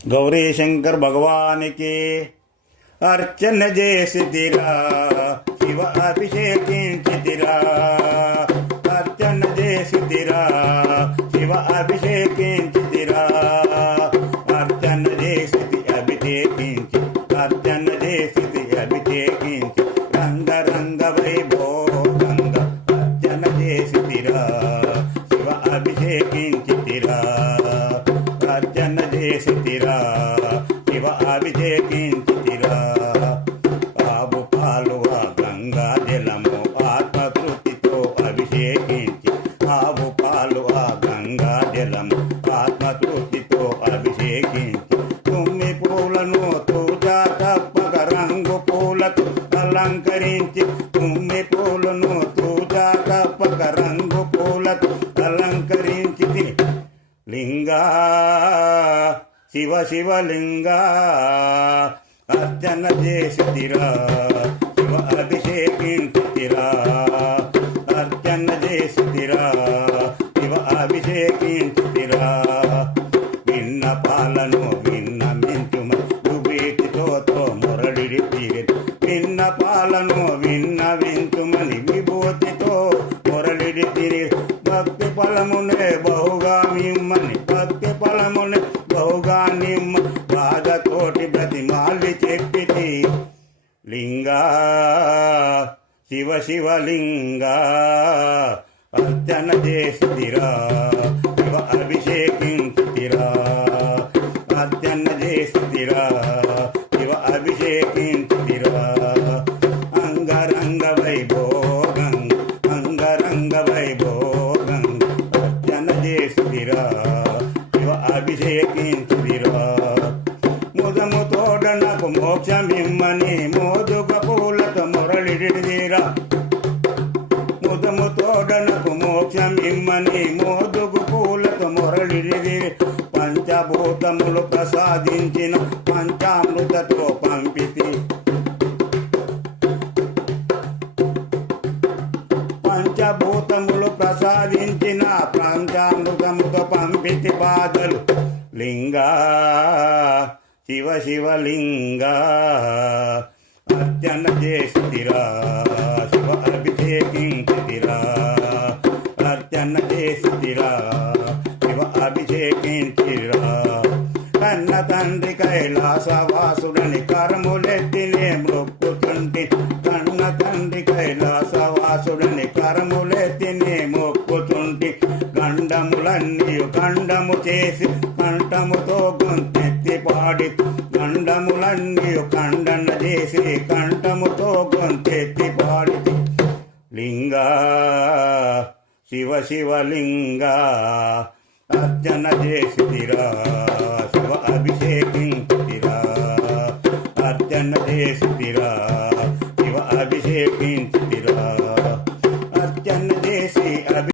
గౌరీ శంకర్ భగవానికి అర్చన చేసితిరా శివ అభిషేకించితిరా అర్చన చేసితిరా శివ అభిషేకించితిరా అర్చన చేసితి అభిషేకించి అర్చన చేసితి అభిషేకించి రంగ రంగ వైభోగంగ అర్చన చేసితిరా శివ అభిషేకించితిరా అర్చన అభిషేకించితిరా ఆవు పాలు ఆ గంగా జలము ఆత్మతృప్తితో అభిషేకించి ఆవు పాలు ఆ గంగా జలము ఆత్మతృప్తితో అభిషేకించి తుమ్మి పూలను తూజా తప్పక రంగు పూలతో అలంకరించి తుమ్మి పూలను తూజా తప్పక రంగు పూలతో అలంకరించి లింగా శివ శివలింగా అర్చన చేసిరా శివ అభిషేకించిరా అర్చన చేసిరా శివ అభిషేకించి బహుగా నిమ్మ బాధతోటి బ్రతిమాలి చెప్పితి. లింగా శివ శివలింగా అర్చన చేసిరా శివ అభిషేకించితిరా అభిషేకించితిరా ముదము తోడ నాకు మోక్షమిమ్మని మోదుగ పూలతో మురళిడిదిరా ముదము తోడనకు మోక్షమిమ్మని మోదుగు పూలతో మురళిడిది. పంచభూతములు ప్రసాదించిన పంచామృతతో పంపితి. పంచభూతములు ప్రసాదించిన పంచామృతముతో పంపితి బాధలు. లింగా శివ శివలింగా అర్చన చేస్తిరా శివ అభిషేకించితిరా అర్చన చేస్తిరా శివ అభిషేకించిరా కన్న తండ్రి కైలాసవాసుడని కరములెత్తినే మొక్కుతుంటి కన్న తండ్రి కైలాసవాసుడని కరములెత్తినే మొక్కుతుంటి గండములన్నీ గండము చేసి గొంతెత్తి పాడి గండములన్నీ ఖండన చేసి కంఠముతో గొంతెత్తి పాడి. లింగా శివ శివలింగా అర్చన చేసితిరా శివ అభిషేకించిరా అర్చన చేసితిరా శివ అభిషేకించిరా